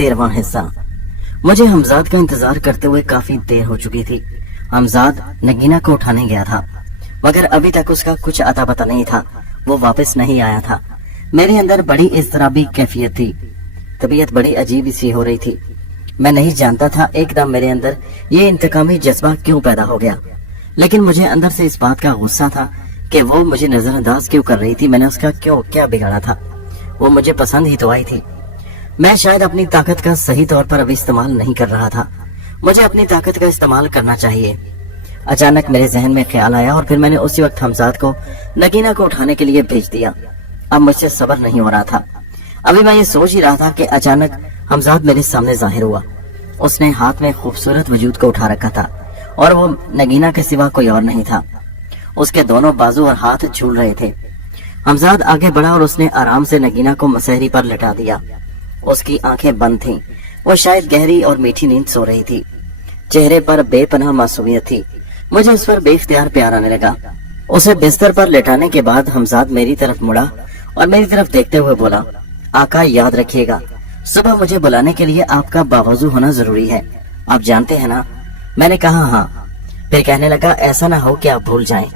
13वां हिस्सा। मुझे हमजाद का इंतजार करते हुए काफी देर हो चुकी थी। हमजाद नगीना को उठाने गया था, मगर अभी तक उसका कुछ अता पता नहीं था। वो वापस नहीं आया था। मेरे अंदर बड़ी इज़्तिराबी कैफियत थी। तबीयत बड़ी अजीब सी हो रही थी। मैं नहीं जानता था एकदम मेरे अंदर ये इंतकामी जज्बा क्यों पैदा हो गया, लेकिन मुझे अंदर से इस बात का गुस्सा था कि वो मुझे नजरअंदाज क्यों कर रही थी। मैंने उसका क्या बिगाड़ा था? वो मुझे पसंद ही तो आई थी। मैं शायद अपनी ताकत का सही तौर पर अभी इस्तेमाल नहीं कर रहा था। मुझे अपनी ताकत का इस्तेमाल करना चाहिए। अचानक मेरे जहन में ख्याल आया और फिर मैंने उसी वक्त हमजाद को नगीना को उठाने के लिए भेज दिया। अब मुझसे सब्र नहीं हो रहा था। अभी मैं ये सोच ही रहा था कि अचानक हमजाद मेरे सामने जाहिर हुआ। उसने हाथ में खूबसूरत वजूद को उठा रखा था और वो नगीना के सिवा कोई और नहीं था। उसके दोनों बाजू और हाथ झूल रहे थे। हमजाद आगे बढ़ा और उसने आराम से नगीना को मसहरी पर लिटा दिया। उसकी आंखें बंद थीं। वो शायद गहरी और मीठी नींद सो रही थी। चेहरे पर बेपनाह मासूमियत थी। मुझे उस पर बेख्तियार प्यार आने लगा। उसे बिस्तर पर लेटाने के बाद हमजाद मेरी तरफ मुड़ा और मेरी तरफ देखते हुए बोला, आका याद रखिएगा, सुबह मुझे बुलाने के लिए आपका बावजू होना जरूरी है, आप जानते हैं ना? मैंने कहा हाँ। फिर कहने लगा, ऐसा ना हो कि आप भूल जाएं।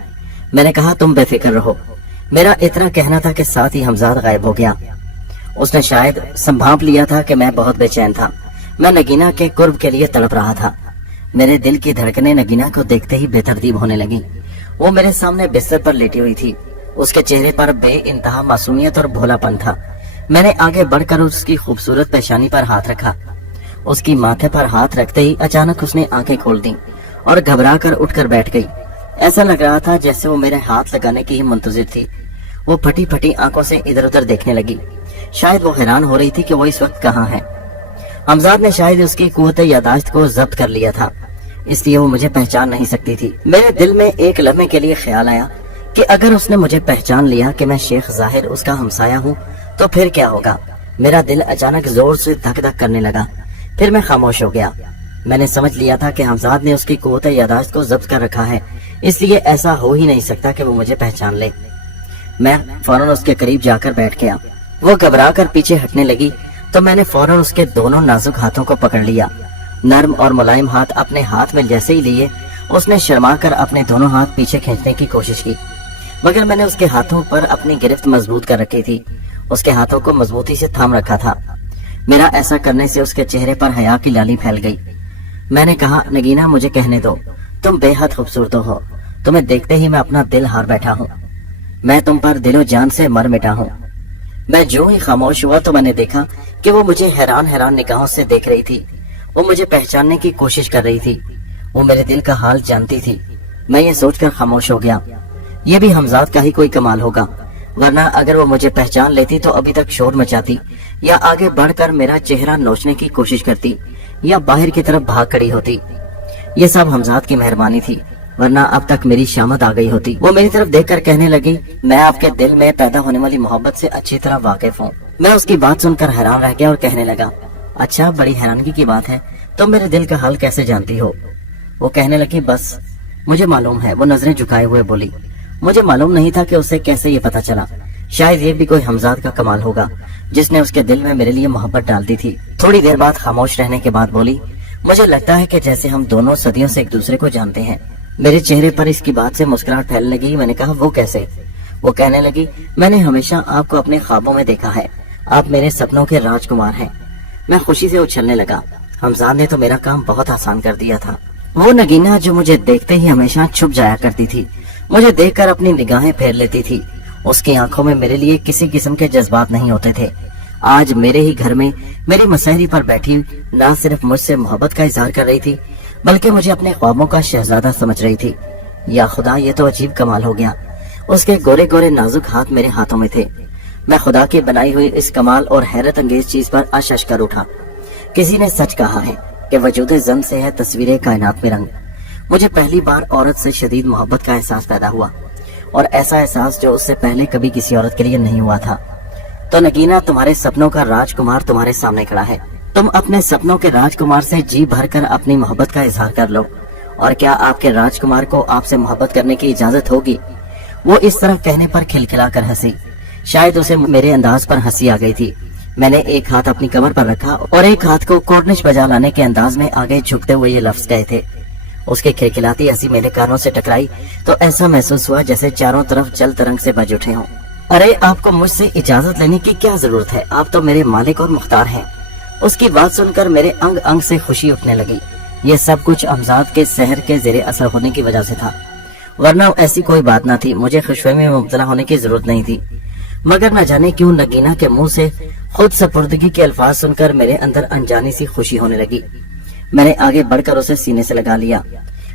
मैंने कहा तुम बेफिक्र रहो। मेरा इतना कहना था कि साथ ही हमजाद गायब हो गया। उसने शायद संभाप लिया था कि मैं बहुत बेचैन था। मैं नगीना के कुर्ब के लिए तड़प रहा था। मेरे दिल की धड़कनें नगीना को देखते ही बेतरतीब होने लगी। वो मेरे सामने बिस्तर पर लेटी हुई थी। उसके चेहरे पर बेइंतहा मासूमियत और भोलापन था। मैंने आगे बढ़कर उसकी खूबसूरत पेशानी पर हाथ रखा। उसकी माथे पर हाथ रखते ही अचानक उसने आंखें खोल दी और घबरा कर उठकर बैठ गई। ऐसा लग रहा था जैसे वो मेरे हाथ लगाने की ही मुंतजिर थी। वो फटी फटी आंखों से इधर उधर देखने लगी। शायद वो हैरान हो रही थी कि वो इस वक्त कहाँ है। हमजाद ने शायद उसकी कुव्वत यादाश्त को जब्त कर लिया था, इसलिए वो मुझे पहचान नहीं सकती थी। मेरे दिल में एक लम्हे के लिए ख्याल आया कि अगर उसने मुझे पहचान लिया कि मैं शेख जाहिर उसका हमसाया हूँ तो फिर क्या होगा। मेरा दिल अचानक जोर से धक धक करने लगा। फिर मैं खामोश हो गया। मैंने समझ लिया था कि हमजाद ने उसकी कुव्वत यादाश्त को जब्त कर रखा है, इसलिए ऐसा हो ही नहीं सकता कि वो मुझे पहचान ले। मैं फौरन उसके करीब जाकर बैठ गया। वो घबरा कर पीछे हटने लगी तो मैंने फौरन उसके दोनों नाजुक हाथों को पकड़ लिया। नर्म और मुलायम हाथ अपने हाथ में जैसे ही लिए, उसने शर्मा कर अपने दोनों हाथ पीछे खींचने की कोशिश की, मगर मैंने उसके हाथों पर अपनी गिरफ्त मजबूत कर रखी थी। उसके हाथों को मजबूती से थाम रखा था। मेरा ऐसा करने से उसके चेहरे पर हया की लाली फैल गई। मैंने कहा, नगीना मुझे कहने दो, तुम बेहद खूबसूरत हो। तुम्हें देखते ही मैं अपना दिल हार बैठा हूँ। मैं तुम पर दिलो जान से मर मिटा हूँ। मैं जो ही खामोश हुआ तो मैंने देखा कि वो मुझे हैरान हैरान निगाहों से देख रही थी। वो मुझे पहचानने की कोशिश कर रही थी। वो मेरे दिल का हाल जानती थी। मैं ये सोचकर खामोश हो गया। ये भी हमजाद का ही कोई कमाल होगा, वरना अगर वो मुझे पहचान लेती तो अभी तक शोर मचाती या आगे बढ़कर मेरा चेहरा नोचने की कोशिश करती या बाहर की तरफ भाग खड़ी होती। ये सब हमजाद की मेहरबानी थी, वरना अब तक मेरी शामत आ गई होती। वो मेरी तरफ देखकर कहने लगी, मैं आपके दिल में पैदा होने वाली मोहब्बत से अच्छी तरह वाकिफ हूँ। मैं उसकी बात सुनकर हैरान रह गया और कहने लगा, अच्छा, बड़ी हैरानगी की बात है, तुम मेरे दिल का हाल कैसे जानती हो? वो कहने लगी, बस मुझे मालूम है। वो नजरें झुकाए हुए बोली, मुझे मालूम नहीं था कि उसे कैसे ये पता चला। शायद ये भी कोई हमजाद का कमाल होगा जिसने उसके दिल में मेरे लिए मोहब्बत डाल दी थी। थोड़ी देर बाद खामोश रहने के बाद बोली, मुझे लगता है कि जैसे हम दोनों सदियों से एक दूसरे को जानते हैं। मेरे चेहरे पर इसकी बात से मुस्कुराहट फैलने लगी। मैंने कहा, वो कैसे? वो कहने लगी, मैंने हमेशा आपको अपने ख्वाबों में देखा है। आप मेरे सपनों के राजकुमार हैं। मैं खुशी से उछलने लगा। हमजाद ने तो मेरा काम बहुत आसान कर दिया था। वो नगीना जो मुझे देखते ही हमेशा छुप जाया करती थी, मुझे देखकर अपनी निगाहें फेर लेती थी। उसकी आंखों में मेरे लिए किसी किस्म के जज्बात नहीं होते थे। आज मेरे ही घर में मेरी मसहरी पर बैठी न सिर्फ मुझसे मोहब्बत का इजहार कर रही थी, बल्कि मुझे अपने ख्वाबों का शहजादा समझ रही थी। या खुदा, ये तो अजीब कमाल हो गया। उसके गोरे गोरे नाजुक हाथ मेरे हाथों में थे। मैं खुदा की बनाई हुई इस कमाल और हैरत अंगेज चीज पर अशश कर उठा। किसी ने सच कहा है कि वजूद जम से है तस्वीरें कायनात में रंग। मुझे पहली बार औरत से शदीद मोहब्बत का एहसास पैदा हुआ, और ऐसा एहसास जो उससे पहले कभी किसी औरत के लिए नहीं हुआ था। तो नगीना, तुम्हारे सपनों का राजकुमार तुम्हारे सामने खड़ा है। तुम अपने सपनों के राजकुमार से जी भरकर अपनी मोहब्बत का इजहार कर लो। और क्या आपके राजकुमार को आपसे मोहब्बत करने की इजाजत होगी? वो इस तरह कहने पर खिलखिला कर हंसी। शायद उसे मेरे अंदाज पर हंसी आ गई थी। मैंने एक हाथ अपनी कमर पर रखा और एक हाथ को कॉर्निश बजा लाने के अंदाज में आगे झुकते हुए ये लफ्ज कहे थे। उसकी खिलखिलाती हंसी मेरे कानों से टकराई तो ऐसा महसूस हुआ जैसे चारों तरफ जल तरंग से बज उठे हों। अरे आपको मुझसे इजाजत लेने की क्या जरूरत है, आप तो मेरे मालिक और मुख्तार हैं। उसकी बात सुनकर मेरे अंग अंग से खुशी उठने लगी। ये सब कुछ हमजाद के सहर के जेरे असर होने की वजह से था, वरना ऐसी कोई बात न थी। मुझे खुशफहमी में मुब्तला होने की जरूरत नहीं थी, मगर न जाने क्यों नगीना के मुंह से खुद सपुर्दगी के अल्फाज सुनकर मेरे अंदर अनजानी सी खुशी होने लगी। मैंने आगे बढ़कर उसे सीने से लगा लिया।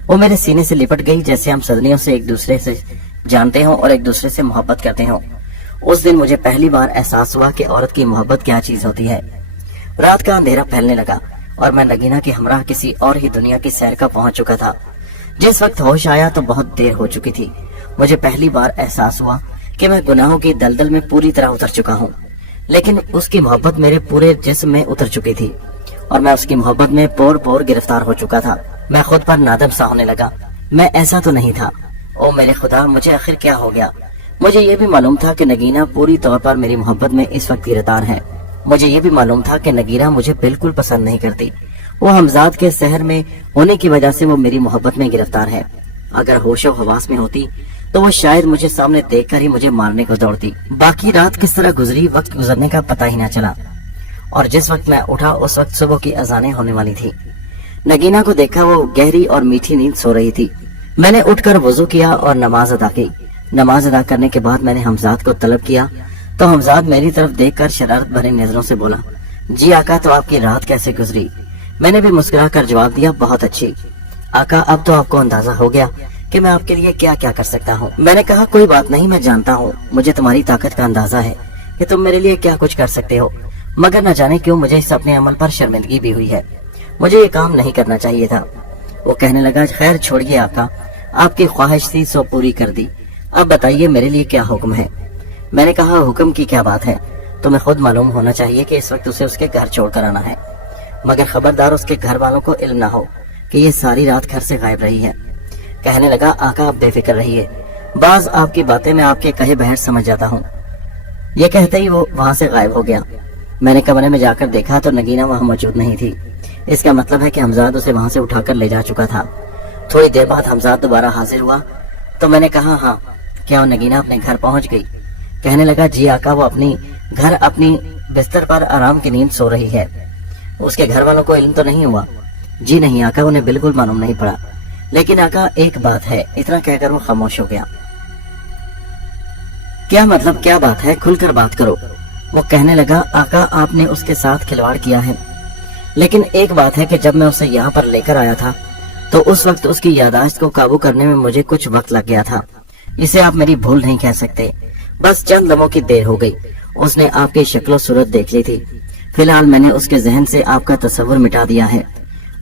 वो मेरे सीने से लिपट गई जैसे हम सदियों से एक दूसरे से जानते हों और एक दूसरे से मोहब्बत करते हों। उस दिन मुझे पहली बार एहसास हुआ कि औरत की मोहब्बत क्या चीज होती है। रात का अंधेरा फैलने लगा और मैं नगीना के हमराह किसी और ही दुनिया की सैर का पहुंच चुका था। जिस वक्त होश आया तो बहुत देर हो चुकी थी। मुझे पहली बार एहसास हुआ कि मैं गुनाहों की दलदल में पूरी तरह उतर चुका हूँ, लेकिन उसकी मोहब्बत मेरे पूरे जिस्म में उतर चुकी थी और मैं उसकी मोहब्बत में पोर पोर गिरफ्तार हो चुका था। मैं खुद पर नादम सा होने लगा। मैं ऐसा तो नहीं था। ओ मेरे खुदा, मुझे आखिर क्या हो गया। मुझे ये भी मालूम था कि नगीना पूरी तौर पर मेरी मोहब्बत में इस वक्त गिरफ्तार है। मुझे ये भी मालूम था कि नगीना मुझे बिल्कुल पसंद नहीं करती। वो हमजाद के शहर में होने की वजह से वो मेरी मोहब्बत में गिरफ्तार है। अगर होशो हवास में होती तो वो शायद मुझे सामने देखकर ही मुझे मारने को दौड़ती। बाकी रात किस तरह गुजरी, वक्त गुजरने का पता ही न चला और जिस वक्त मैं उठा उस वक्त सुबह की अजानें होने वाली थी। नगीना को देखा, वो गहरी और मीठी नींद सो रही थी। मैंने उठकर वजू किया और नमाज अदा की। नमाज अदा करने के बाद मैंने हमजाद को तलब किया तो हमजाद मेरी तरफ देखकर शरारत भरी नजरों से बोला, जी आका, तो आपकी रात कैसे गुजरी। मैंने भी मुस्कुरा कर जवाब दिया, बहुत अच्छी। आका, अब तो आपको अंदाजा हो गया कि मैं आपके लिए क्या क्या कर सकता हूँ। मैंने कहा, कोई बात नहीं, मैं जानता हूँ, मुझे तुम्हारी ताकत का अंदाजा है कि तुम मेरे लिए क्या कुछ कर सकते हो, मगर न जाने क्यों मुझे इस अपने अमल पर शर्मिंदगी भी हुई है। मुझे ये काम नहीं करना चाहिए था। वो कहने लगा, खैर छोड़िए आका, आपकी ख्वाहिश थी सो पूरी कर दी। अब बताइए मेरे लिए क्या हुक्म है। मैंने कहा, हुक्म की क्या बात है, तुम्हें खुद मालूम होना चाहिए कि इस वक्त उसे उसके घर छोड़ कर आना है, मगर खबरदार उसके घर वालों को इल्म ना हो कि ये सारी रात घर से गायब रही है। कहने लगा, आका आप बेफिक्र रहिए, बाज आपकी बातें मैं आपके कहे बहर समझ जाता हूँ। ये कहते ही वो वहां से गायब हो गया। मैंने कमरे में जाकर देखा तो नगीना वहां मौजूद नहीं थी। इसका मतलब है कि हमजाद उसे वहां से उठाकर ले जा चुका था। थोड़ी देर बाद हमजाद दोबारा हाजिर हुआ तो मैंने कहा, हाँ, क्या वो नगीना अपने घर पहुंच गई। कहने लगा, जी आका, वो अपनी घर अपनी बिस्तर पर आराम की नींद सो रही है। उसके घर वालों को इल्म तो नहीं हुआ। जी नहीं आका, उन्हें बिल्कुल मालूम नहीं पड़ा। लेकिन आका एक बात है। इतना कहकर वो खामोश हो गया। क्या मतलब, क्या बात है, खुलकर बात करो। वो कहने लगा, आका आपने उसके साथ खिलवाड़ किया है, लेकिन एक बात है कि जब मैं उसे यहाँ पर लेकर आया था तो उस वक्त उसकी यादाश्त को काबू करने में मुझे कुछ वक्त लग गया था। इसे आप मेरी भूल नहीं कह सकते। बस चंद लम्हों की देर हो गई, उसने आपकी शक्लो सूरत देख ली थी। फिलहाल मैंने उसके जहन से आपका तस्वुर मिटा दिया है।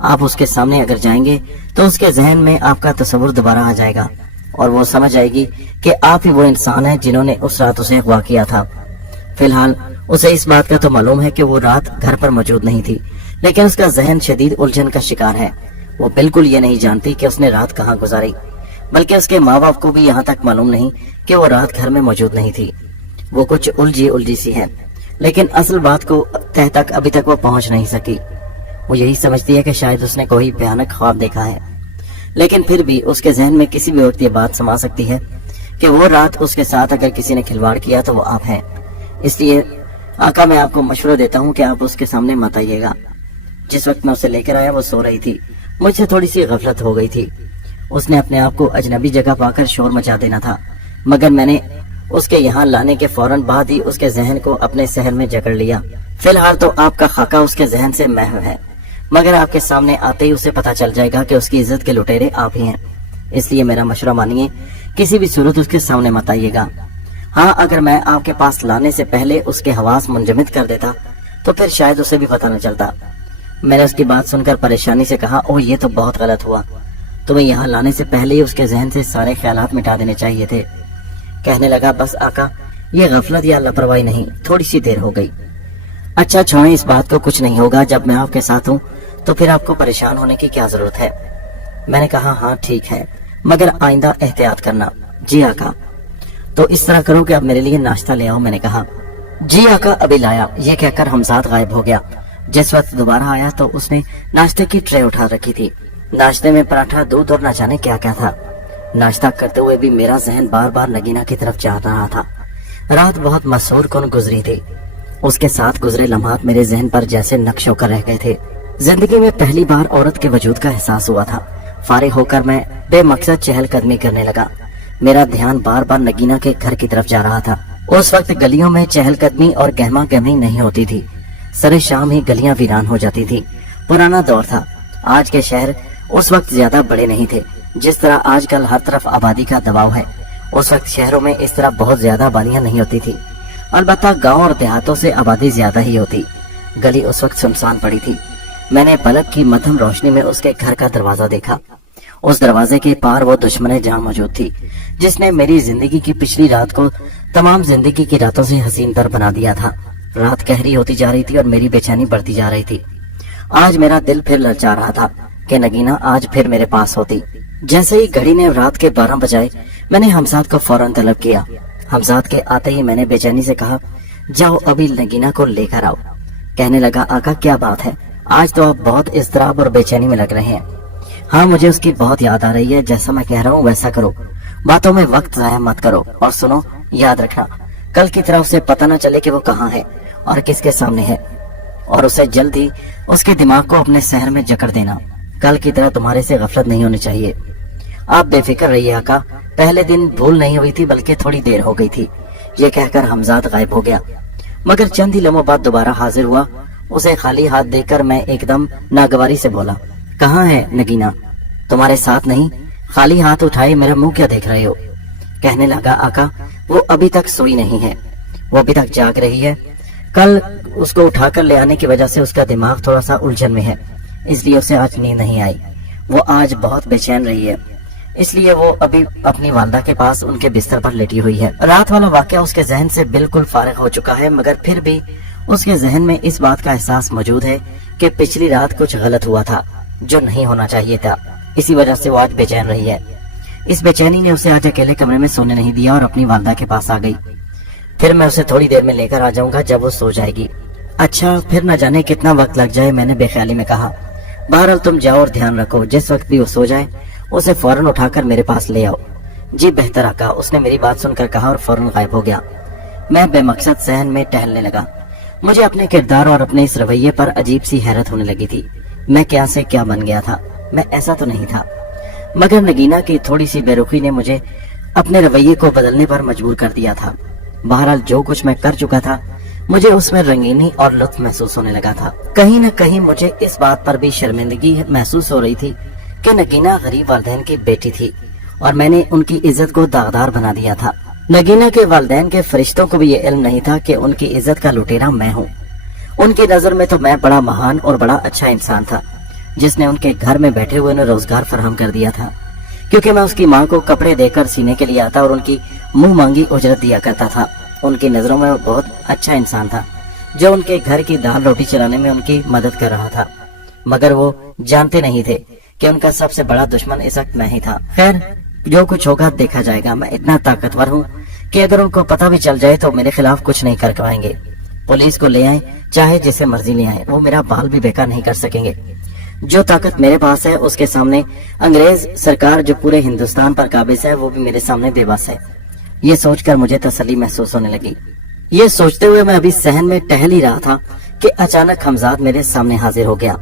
आप उसके सामने अगर जाएंगे तो उसके जहन में आपका तस्वुर दोबारा आ जाएगा और वो समझ आएगी कि आप ही वो इंसान है जिन्होंने उस रात उसे अगवा किया था। फिलहाल उसे इस बात का तो मालूम है कि वो रात घर पर मौजूद नहीं थी, लेकिन उसका जहन शदीद उलझन का शिकार है। वो बिल्कुल ये नहीं जानती कि उसने रात कहाँ गुजारी, बल्कि उसके माँ बाप को भी यहाँ तक मालूम नहीं कि वो रात घर में मौजूद नहीं थी। वो कुछ उलझी उलझी सी है, लेकिन असल बात को तह तक अभी तक वो पहुंच नहीं सकी। वो यही समझती है कि शायद उसने कोई भयानक ख्वाब देखा है, लेकिन फिर भी उसके जहन में किसी भी वक्त ये बात समा सकती है कि वो रात उसके साथ अगर किसी ने खिलवाड़ किया तो वो आप हैं। इसलिए आका, मैं आपको मशवरा देता हूँ कि आप उसके सामने मत आइएगा। जिस वक्त मैं उसे लेकर आया वो सो रही थी। मुझे थोड़ी सी गफलत हो गई थी। उसने अपने आप को अजनबी जगह पाकर शोर मचा देना था, मगर मैंने उसके यहाँ लाने के फौरन बाद ही उसके जहन को अपने शहर में जकड़ लिया। फिलहाल तो आपका खाका उसके जहन से महव है, मगर आपके सामने आते ही उसे पता चल जाएगा कि उसकी इज्जत के लुटेरे आप ही हैं। इसलिए मेरा मशवरा मानिए, किसी भी सूरत उसके सामने मत आइएगा। हाँ, अगर मैं आपके पास लाने से पहले उसके हवास मुंजमद कर देता तो फिर शायद उसे भी पता न चलता। मैंने उसकी बात सुनकर परेशानी से कहा, ओह ये तो बहुत गलत हुआ, तुम्हें यहाँ लाने से पहले ही उसके जहन से सारे ख्यालात मिटा देने चाहिए थे। कहने लगा, बस आका, ये गफलत या लापरवाही नहीं, थोड़ी सी देर हो गई। अच्छा छोड़ें इस बात को, कुछ नहीं होगा। जब मैं आपके साथ हूँ तो फिर आपको परेशान होने की क्या जरूरत है। मैंने कहा, हाँ ठीक है, मगर आइंदा एहतियात करना। जी आका। तो इस तरह करो कि आप मेरे लिए नाश्ता ले आओ। मैंने कहा, जी आका अभी लाया, ये कहकर हमजाद गायब हो गया। जिस वक्त दोबारा आया तो उसने नाश्ते की ट्रे उठा रखी थी। नाश्ते में पराठा, दूध और न जाने क्या क्या था। नाश्ता करते हुए भी मेरा जहन बार बार नगीना की तरफ जा रहा था। रात बहुत मसरूर कुन गुजरी थी। उसके साथ गुजरे लम्हात मेरे जहन पर जैसे नक्श होकर रह गए थे। जिंदगी में पहली बार औरत के वजूद का एहसास हुआ था। फारिग होकर मैं बेमकसद चहलकदमी करने लगा। मेरा ध्यान बार बार नगीना के घर की तरफ जा रहा था। उस वक्त गलियों में चहलकदमी और गहमा गहमी नहीं होती थी। सरे शाम ही गलियां वीरान हो जाती थी। पुराना दौर था। आज के शहर उस वक्त ज्यादा बड़े नहीं थे। जिस तरह आजकल हर तरफ आबादी का दबाव है, उस वक्त शहरों में इस तरह बहुत ज्यादा आबादियां नहीं होती थी। अलबत्ता गांव और देहातों से आबादी ज्यादा ही होती। गली उस वक्त सुनसान पड़ी थी। मैंने पलक की मध्यम रोशनी में उसके घर का दरवाजा देखा। उस दरवाजे के पार वो दुश्मने जान मौजूद थी, जिसने मेरी जिंदगी की पिछली रात को तमाम जिंदगी की रातों से हसीन तर बना दिया था। रात गहरी होती जा रही थी और मेरी बेचैनी बढ़ती जा रही थी। आज मेरा दिल फिर ललचा रहा था कि नगीना आज फिर मेरे पास होती। जैसे ही घड़ी ने रात के 12 बजाए, मैंने हमजाद को फौरन तलब किया। हमजाद के आते ही मैंने बेचैनी से कहा, जाओ अभी नगीना को लेकर आओ। कहने लगा, आका क्या बात है, आज तो आप बहुत इज़्तिराब और बेचैनी में लग रहे हैं। हाँ, मुझे उसकी बहुत याद आ रही है। जैसा मैं कह रहा हूँ वैसा करो, बातों में वक्त जाया मत करो। और सुनो, याद रखना, कल की तरह उसे पता न चले कि वो कहाँ है और किसके सामने है, और उसे जल्द ही उसके दिमाग को अपने शहर में जकड़ देना। कल की तरह तुम्हारे से गफलत नहीं होनी चाहिए। आप बेफिक्र रहिए आका, पहले दिन भूल नहीं हुई थी बल्कि थोड़ी देर हो गई थी। ये कहकर हमजाद गायब हो गया, मगर चंद ही लम्हों बाद दोबारा हाजिर हुआ। उसे खाली हाथ देखकर मैं एकदम नागवारी से बोला, कहाँ है नगीना? तुम्हारे साथ नहीं? खाली हाथ उठाए मेरा मुंह क्या देख रहे हो? कहने लगा, आका वो अभी तक सोई नहीं है, वो अभी तक जाग रही है। कल उसको उठाकर ले आने की वजह से उसका दिमाग थोड़ा सा उलझन में है, इसलिए उसे आज नींद नहीं आई। वो आज बहुत बेचैन रही है, इसलिए वो अभी अपनी वालदा के पास उनके बिस्तर पर लेटी हुई है। रात वाला वाकया उसके जहन से बिल्कुल फारिग हो चुका है, मगर फिर भी उसके जहन में इस बात का एहसास मौजूद है कि पिछली रात कुछ गलत हुआ था जो नहीं होना चाहिए था। इसी वजह से वो आज बेचैन रही है। इस बेचैनी ने उसे आज अकेले कमरे में सोने नहीं दिया और अपनी वालदा के पास आ गई। फिर मैं उसे थोड़ी देर में लेकर आ जाऊंगा जब वो सो जाएगी। अच्छा, फिर न जाने कितना वक्त लग जाए, मैंने बेख्याली में कहा। बहरहाल तुम जाओ और ध्यान रखो, जिस वक्त भी वो सो जाए उसे फौरन उठाकर मेरे पास ले आओ। जी बेहतर आका, उसने मेरी बात सुनकर कहा और फौरन गायब हो गया। मैं बेमकसद सहन में टहलने लगा। मुझे अपने किरदार और अपने इस रवैये पर अजीब सी हैरत होने लगी थी। मैं क्या से क्या बन गया था, मैं ऐसा तो नहीं था। मगर नगीना की थोड़ी सी बेरुखी ने मुझे अपने रवैये को बदलने पर मजबूर कर दिया था। बहरहाल जो कुछ मैं कर चुका था, मुझे उसमें रंगीनी और लुत्फ महसूस होने लगा था। कहीं न कहीं मुझे इस बात पर भी शर्मिंदगी महसूस हो रही थी कि नगीना गरीब वालिदैन की बेटी थी और मैंने उनकी इज्जत को दागदार बना दिया था। नगीना के वालिदैन के फरिश्तों को भी ये इल्म नहीं था कि उनकी इज्जत का लुटेरा मैं हूँ। उनकी नजर में तो मैं बड़ा महान और बड़ा अच्छा इंसान था, जिसने उनके घर में बैठे हुए उन्हें रोजगार फराहम कर दिया था, क्योंकि मैं उसकी माँ को कपड़े देकर सीने के लिए आता और उनकी मुंह मांगी उजरत दिया करता था। उनकी नजरों में वो बहुत अच्छा इंसान था, जो उनके घर की दाल रोटी चलाने में उनकी मदद कर रहा था। मगर वो जानते नहीं थे कि उनका सबसे बड़ा दुश्मन इस वक्त मैं ही था। खैर, जो कुछ होगा देखा जाएगा। मैं इतना ताकतवर हूँ कि अगर उनको पता भी चल जाए तो मेरे खिलाफ कुछ नहीं कर पाएंगे। पुलिस को ले आए, चाहे जिसे मर्जी ले आए, वो मेरा बाल भी बेकार नहीं कर सकेंगे। जो ताकत मेरे पास है उसके सामने अंग्रेज सरकार जो पूरे हिंदुस्तान पर काबिज है, वो भी मेरे सामने बेबस है। ये सोचकर मुझे तसल्ली महसूस होने लगी। ये सोचते हुए मैं अभी सहन में टहल ही रहा था कि अचानक हमजाद मेरे सामने हाजिर हो गया।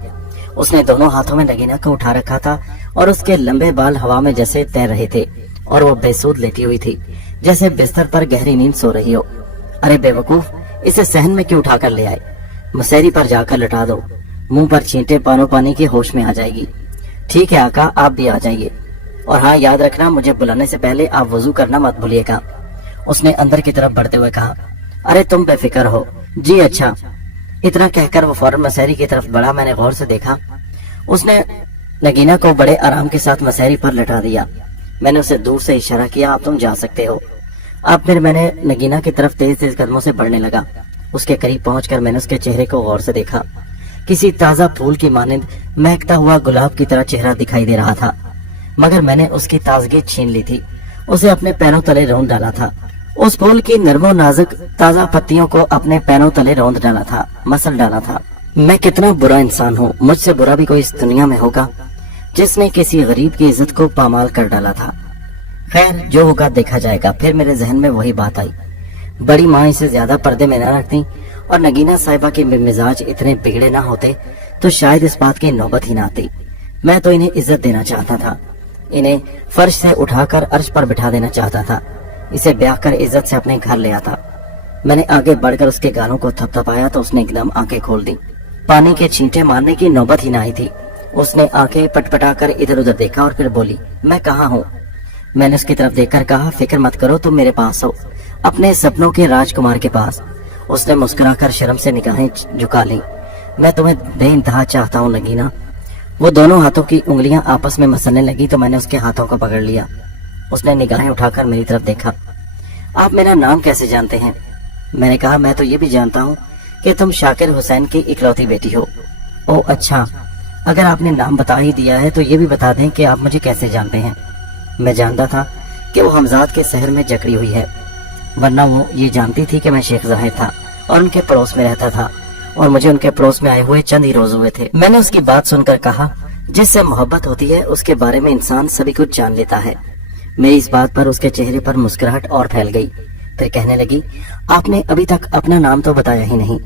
उसने दोनों हाथों में नगीना को उठा रखा था और उसके लंबे बाल हवा में जैसे तैर रहे थे और वो बेसूद लेटी हुई थी, जैसे बिस्तर पर गहरी नींद सो रही हो। अरे बेवकूफ, इसे सहन में क्यों उठाकर ले आए? मसहरी पर जाकर लटा दो, मुंह पर छींटे पानो पानी के होश में आ जाएगी। ठीक है आका, आप भी आ जाइए, और हाँ याद रखना, मुझे बुलाने से पहले आप वजू करना मत भूलिएगा। उसने अंदर की तरफ बढ़ते हुए कहा। अरे तुम बेफिक्र हो। जी अच्छा। इतना कहकर वो फौरन मसहरी की तरफ बढ़ा। मैंने गौर से देखा, उसने नगीना को बड़े आराम के साथ मसहरी पर लटा दिया। मैंने उसे दूर से इशारा किया, अब तुम जा सकते हो। अब फिर मैंने नगीना की तरफ तेज तेज कदमों से बढ़ने लगा। उसके करीब पहुंचकर मैंने उसके चेहरे को गौर से देखा। किसी ताजा फूल की मानिंद महकता हुआ गुलाब की तरह चेहरा दिखाई दे रहा था, मगर मैंने उसकी ताजगी छीन ली थी। उसे अपने पैरों तले रौंद डाला था उस फूल की नरमो नाजुक ताजा पत्तियों को अपने पैरों तले रौंद डाला था, मसल डाला था। मैं कितना बुरा इंसान हूँ, मुझसे बुरा भी कोई इस दुनिया में होगा जिसने किसी गरीब की इज्जत को पामाल कर डाला था। खैर जो होगा देखा जाएगा। फिर मेरे जहन में वही बात आई, बड़ी माँ इसे ज्यादा पर्दे में न रखती और नगीना साहिबा के मिजाज इतने बिगड़े ना होते तो शायद इस बात की नौबत ही ना आती। मैं तो इन्हें इज्जत देना चाहता था, इन्हें फर्श से उठाकर अर्श पर बिठा देना चाहता था, इसे ब्याह कर इज्जत से अपने घर ले आता। मैंने आगे बढ़कर उसके गालों को थपथपाया तो उसने एकदम आंखें खोल दी। पानी के छींटे मारने की नौबत ही ना आई थी। उसने आंखें पटपटाकर इधर उधर देखा और फिर बोली, मैं कहाँ हूँ? मैंने उसकी तरफ देखकर कहा, फिक्र मत करो, तुम मेरे पास हो, अपने सपनों के राजकुमार के पास। उसने मुस्कुराकर शर्म से निगाहें झुका ली। मैं तुम्हें बेइंतहा चाहता हूँ नगीना। वो दोनों हाथों की उंगलियां आपस में मसलने लगी तो मैंने उसके हाथों को पकड़ लिया। उसने निगाहें उठाकर मेरी तरफ देखा। आप मेरा नाम कैसे जानते हैं? मैंने कहा, मैं तो ये भी जानता हूँ कि तुम शाकिर हुसैन की इकलौती बेटी हो। ओ अच्छा, अगर आपने नाम बता ही दिया है तो ये भी बता दें कि आप मुझे कैसे जानते हैं। मैं जानता था कि वो हमजाद के शहर में जकड़ी हुई है, वरना वो ये जानती थी कि मैं शेख ज़ाहिर था और उनके पड़ोस में रहता था और मुझे उनके पड़ोस में आए हुए चंद ही रोज हुए थे। मैंने उसकी बात सुनकर कहा, जिससे मोहब्बत होती है उसके बारे में इंसान सभी कुछ जान लेता है। मेरी इस बात पर उसके चेहरे पर मुस्कुराहट और फैल गई। फिर कहने लगी, आपने अभी तक अपना नाम तो बताया ही नहीं।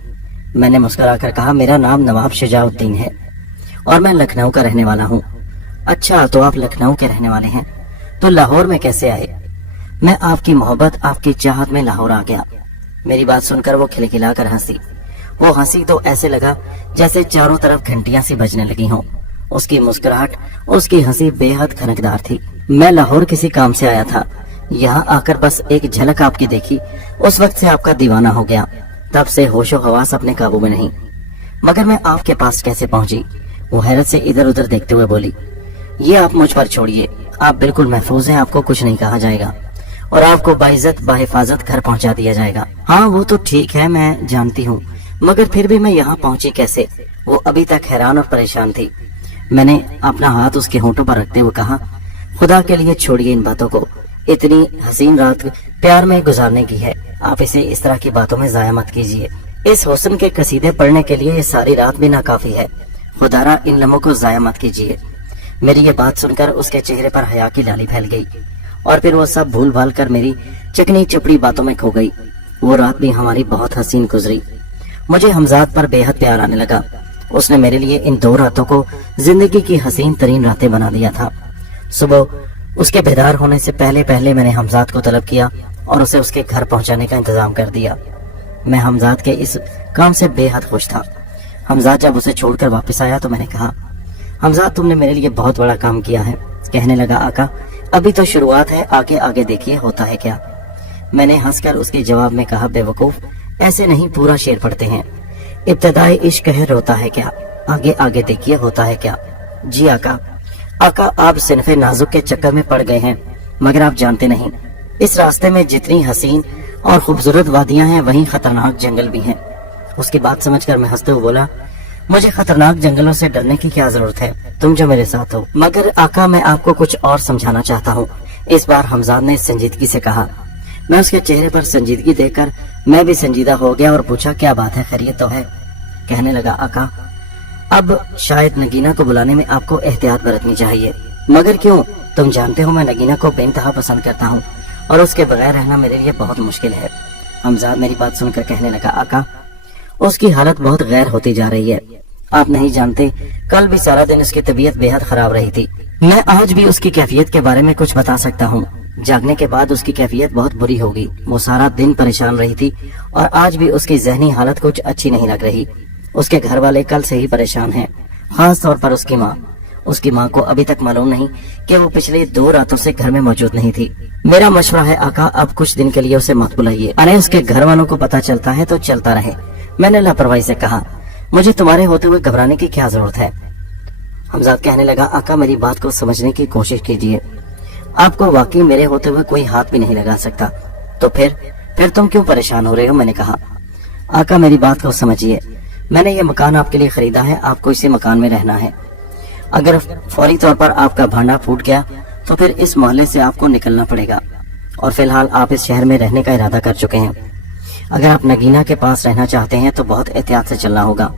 मैंने मुस्कुराकर कहा, मेरा नाम नवाब शुजाउद्दीन है और मैं लखनऊ का रहने वाला हूँ। अच्छा, तो आप लखनऊ के रहने वाले हैं, तो लाहौर में कैसे आए? मैं आपकी मोहब्बत, आपकी चाहत में लाहौर आ गया। मेरी बात सुनकर वो खिलखिलाकर हंसी। वो हंसी तो ऐसे लगा जैसे चारों तरफ घंटियां सी बजने लगी हों। उसकी मुस्कुराहट, उसकी हंसी बेहद खनकदार थी। मैं लाहौर किसी काम से आया था, यहाँ आकर बस एक झलक आपकी देखी, उस वक्त से आपका दीवाना हो गया। तब से होशो हवास अपने काबू में नहीं। मगर मैं आपके पास कैसे पहुंची? वो हैरत से इधर उधर देखते हुए बोली, ये आप मुझ पर छोड़िए, आप बिल्कुल महफूज हैं, आपको कुछ नहीं कहा जाएगा और आपको बाइज्जत बाहिफाजत घर पहुंचा दिया जाएगा। हाँ वो तो ठीक है, मैं जानती हूँ, मगर फिर भी मैं यहाँ पहुंची कैसे? वो अभी तक हैरान और परेशान थी। मैंने अपना हाथ उसके होंठों पर रखते हुए कहा, खुदा के लिए छोड़िए इन बातों को, इतनी हसीन रात प्यार में गुजारने की है, आप इसे इस तरह की बातों में जाया मत कीजिए। इस हुस्न के कसीदे पढ़ने के लिए ये सारी रात भी नाकाफी है, खुदारा इन लम्हों को जाया मत कीजिए। मेरी ये बात सुनकर उसके चेहरे पर हया की लाली फैल गई और फिर वो सब भूल भाल कर मेरी चिकनी चुपड़ी बातों में खो गई। वो रात भी हमारी बहुत हसीन गुजरी। मुझे हमजाद पर बेहद प्यार आने लगा। उसने मेरे लिए इन 2 रातों को जिंदगी की हसीन तरीन रातें बना दिया था। सुबह उसके बेदार होने से पहले पहले मैंने हमजाद को तलब किया और उसे उसके घर पहुंचाने का इंतजाम कर दिया। मैं हमजाद के इस काम से बेहद खुश था। हमजाद जब उसे छोड़कर वापस आया तो मैंने कहा, हमजाद तुमने मेरे लिए बहुत बड़ा काम किया है। कहने लगा, आका अभी तो शुरुआत है, आगे आगे देखिए होता है क्या। मैंने हंसकर उसके जवाब में कहा, बेवकूफ, ऐसे नहीं पूरा शेर पढ़ते हैं, इब्तदाई इश्क है रोता है क्या, आगे आगे देखिए होता है क्या। जी आका, आका आप सिनफे नाजुक के चक्कर में पड़ गए हैं, मगर आप जानते नहीं इस रास्ते में जितनी हसीन और खूबसूरत वादियां हैं वहीं खतरनाक जंगल भी हैं। उसकी बात समझकर मैं हंसते हुए बोला, मुझे खतरनाक जंगलों से डरने की क्या जरूरत है, तुम जो मेरे साथ हो। मगर आका मैं आपको कुछ और समझाना चाहता हूँ, इस बार हमजाद ने संजीदगी से कहा। मैं उसके चेहरे पर संजीदगी देखकर मैं भी संजीदा हो गया और पूछा, क्या बात है, खैरियत तो है? कहने लगा, आका अब शायद नगीना को बुलाने में आपको एहतियात बरतनी चाहिए। मगर क्यों? तुम जानते हो मैं नगीना को बेइंतहा पसंद करता हूँ और उसके बगैर रहना मेरे लिए बहुत मुश्किल है। हमजाद मेरी बात सुनकर कहने लगा, आका उसकी हालत बहुत गैर होती जा रही है, आप नहीं जानते, कल भी सारा दिन उसकी तबीयत बेहद खराब रही थी। मैं आज भी उसकी कैफियत के बारे में कुछ बता सकता हूँ। जागने के बाद उसकी कैफियत बहुत बुरी होगी। वो सारा दिन परेशान रही थी और आज भी उसकी जहनी हालत कुछ अच्छी नहीं लग रही। उसके घर वाले कल से ही परेशान हैं, खास तौर पर उसकी माँ। उसकी माँ को अभी तक मालूम नहीं कि वो पिछले 2 रातों से घर में मौजूद नहीं थी। मेरा मशवरा है आका, अब कुछ दिन के लिए उसे मत बुलाइए, अरे उसके घर वालों को पता चलता है तो चलता रहे। मैंने लापरवाही से कहा, मुझे तुम्हारे होते हुए घबराने की क्या जरूरत है। हमजाद कहने लगा, आका मेरी बात को समझने की कोशिश कीजिए, आपको वाकई मेरे होते हुए कोई हाथ भी नहीं लगा सकता, तो फिर तुम क्यों परेशान हो रहे हो। मैंने कहा, आका मेरी बात को समझिए, मैंने ये मकान आपके लिए खरीदा है, आपको इसी मकान में रहना है। अगर फौरी तौर पर आपका भांडा फूट गया तो फिर इस मोहल्ले से आपको निकलना पड़ेगा। और फिलहाल आप इस शहर में रहने का इरादा कर चुके हैं। अगर आप नगीना के पास रहना चाहते हैं तो बहुत एहतियात से चलना होगा।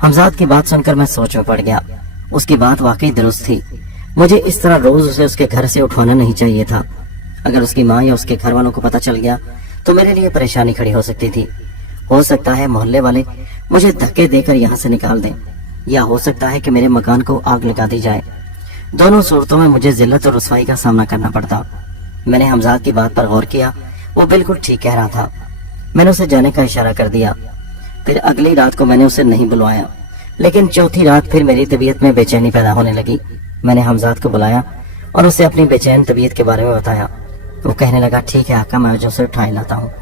हमजाद की बात सुनकर मैं सोच में पड़ गया। उसकी बात वाकई दुरुस्त थी। मुझे इस तरह रोज उसे उसके घर से उठवाना नहीं चाहिए था। अगर उसकी माँ या उसके घर वालों को पता चल गया तो मेरे लिए परेशानी खड़ी हो सकती थी। हो सकता है मोहल्ले वाले मुझे धक्के देकर यहाँ से निकाल दें, या हो सकता है कि मेरे मकान को आग लगा दी जाए। दोनों सूरतों में मुझे जिल्लत और रुसवाई का सामना करना पड़ता। मैंने हमजाद की बात पर गौर किया। वो बिल्कुल ठीक कह रहा था। मैंने उसे जाने का इशारा कर दिया। फिर अगली रात को मैंने उसे नहीं बुलवाया, लेकिन चौथी रात फिर मेरी तबीयत में बेचैनी पैदा होने लगी। मैंने हमजाद को बुलाया और उसे अपनी बेचैन तबीयत के बारे में बताया। वो कहने लगा, ठीक है आका, मैं उसे उठाए लाता हूँ।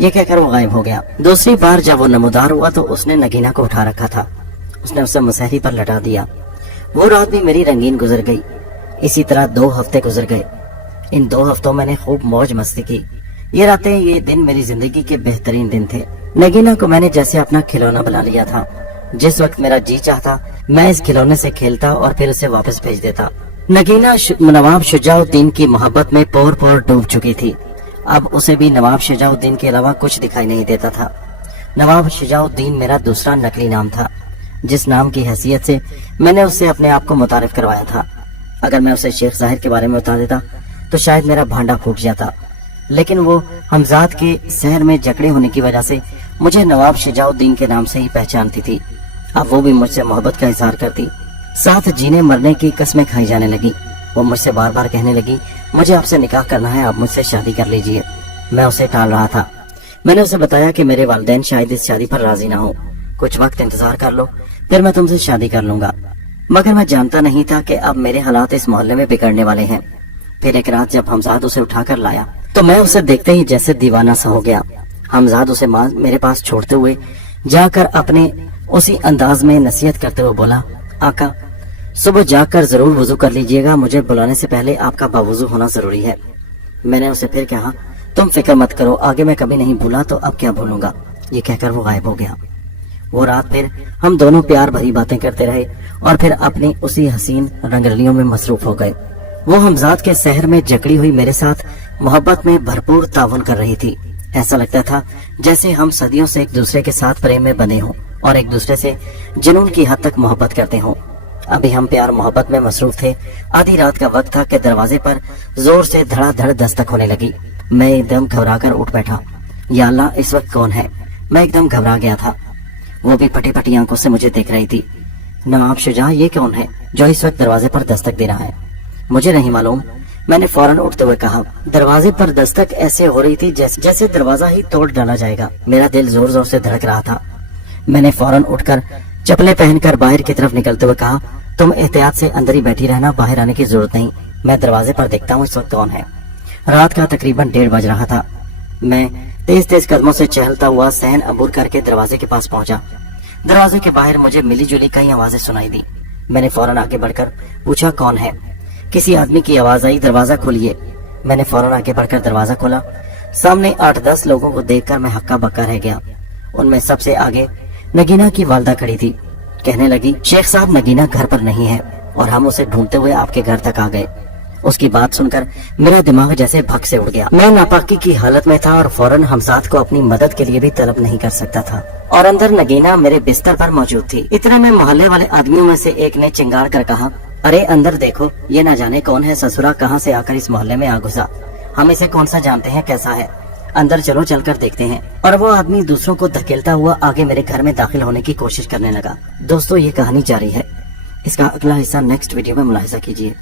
ये कहकर वो गायब हो गया। दूसरी बार जब वो नमूदार हुआ तो उसने नगीना को उठा रखा था। उसने उसे मुसहरी पर लटा दिया। वो रात भी मेरी रंगीन गुजर गई। इसी तरह 2 हफ्ते गुजर गए। इन 2 हफ्तों मैंने खूब मौज मस्ती की। ये रातें, ये दिन मेरी जिंदगी के बेहतरीन दिन थे। नगीना को मैंने जैसे अपना खिलौना बना लिया था। जिस वक्त मेरा जी चाहता मैं इस खिलौने से खेलता और फिर उसे वापस भेज देता। नगीना नवाब शुजाउद्दीन की मोहब्बत में पोर पोर डूब चुकी थी। अब उसे भी नवाब शुजाउद्दीन के अलावा कुछ दिखाई नहीं देता था। नवाब शुजाउद्दीन मेरा दूसरा नकली नाम था, जिस नाम की हैसियत से मैंने उससे अपने आप को मुतारिफ करवाया था। अगर मैं उसे शेख जाहिर के बारे में बता देता तो शायद मेरा भांडा फूट जाता, लेकिन वो हमजाद के शहर में जकड़े होने की वजह से मुझे नवाब शुजाउद्दीन के नाम से ही पहचानती थी। अब वो भी मुझसे मोहब्बत का इजहार करती। साथ जीने मरने की कस्में खाई जाने लगी। वो मुझसे बार बार कहने लगी, मुझे आपसे निकाह करना है, आप मुझसे शादी कर लीजिए। मैं उसे टाल रहा था। मैंने उसे बताया कि मेरे वालिदैन शायद इस शादी पर राजी ना हो, कुछ वक्त इंतजार कर लो, फिर मैं तुमसे शादी कर लूंगा। मगर मैं जानता नहीं था कि अब मेरे हालात इस मोहल्ले में बिगड़ने वाले हैं। फिर एक रात जब हमजाद उसे उठाकर लाया तो मैं उसे देखते ही जैसे दीवाना सा हो गया। हमजाद उसे मेरे पास छोड़ते हुए जाकर अपने उसी अंदाज में नसीहत करते हुए बोला, आका सुबह जाकर जरूर वुजू कर लीजिएगा, मुझे बुलाने से पहले आपका बावुजू होना जरूरी है। मैंने उसे फिर कहा, तुम फिक्र मत करो, आगे मैं कभी नहीं भूला तो अब क्या भूलूंगा। ये कहकर वो गायब हो गया। वो रात फिर हम दोनों प्यार भरी बातें करते रहे और फिर अपनी उसी हसीन रंगरलियों में मसरूफ हो गए। वो हमजाद के शहर में जकड़ी हुई मेरे साथ मोहब्बत में भरपूर ताउन कर रही थी। ऐसा लगता था जैसे हम सदियों से एक दूसरे के साथ प्रेम में बंधे हों और एक दूसरे से जुनून की हद तक मोहब्बत करते हों। अभी हम प्यार मोहब्बत में मसरूफ थे। आधी रात का वक्त था कि दरवाजे पर जोर से धड़ाधड़ दस्तक होने लगी। मैं एकदम घबराकर उठ बैठा। या अल्लाह, इस वक्त कौन है? मैं एकदम घबरा गया था। वो भी फटी फटी आंखों से मुझे देख रही थी। नवाब शुजा, ये कौन है जो इस वक्त दरवाजे पर दस्तक दे रहा है? मुझे नहीं मालूम, मैंने फौरन उठते हुए कहा। दरवाजे पर दस्तक ऐसे हो रही थी जैसे दरवाजा ही तोड़ डाला जाएगा। मेरा दिल जोर जोर से धड़क रहा था। मैंने फौरन उठकर चप्पलें पहनकर बाहर की तरफ निकलते हुए कहा, तुम एहतियात से अंदर ही बैठी रहना, बाहर आने की जरूरत नहीं। मैं दरवाजे पर देखता हूँ इस वक्त कौन है। रात का तकरीबन 1:30 बज रहा था। मैं तेज तेज कदमों से चहलता हुआ सहन अबूर करके दरवाजे के पास पहुंचा। दरवाजे के बाहर मुझे मिली जुली कई आवाजें सुनाई दी। मैंने फौरन आगे बढ़कर पूछा, कौन है? किसी आदमी की आवाज आई, दरवाजा खोलिए। मैंने फौरन आगे बढ़कर दरवाजा खोला। सामने 8-10 लोगों को देखकर मैं हक्का बक्का रह गया। उनमें सबसे आगे नगीना की वालदा खड़ी थी। कहने लगी, शेख साहब नगीना घर पर नहीं है और हम उसे ढूंढते हुए आपके घर तक आ गए। उसकी बात सुनकर मेरा दिमाग जैसे भग से उड़ गया। मैं नापाकी की हालत में था और फौरन हमजाद को अपनी मदद के लिए भी तलब नहीं कर सकता था। और अंदर नगीना मेरे बिस्तर पर मौजूद थी। इतने में मोहल्ले वाले आदमियों में से एक ने चिंगार कर कहा, अरे अंदर देखो, ये न जाने कौन है ससुरा, कहाँ से आकर इस मोहल्ले में आ घुसा। हम इसे कौन सा जानते हैं, कैसा है? अंदर चलो, चलकर देखते हैं। और वो आदमी दूसरों को धकेलता हुआ आगे मेरे घर में दाखिल होने की कोशिश करने लगा। दोस्तों, ये कहानी जारी है। इसका अगला हिस्सा नेक्स्ट वीडियो में मुलाहिजा कीजिए।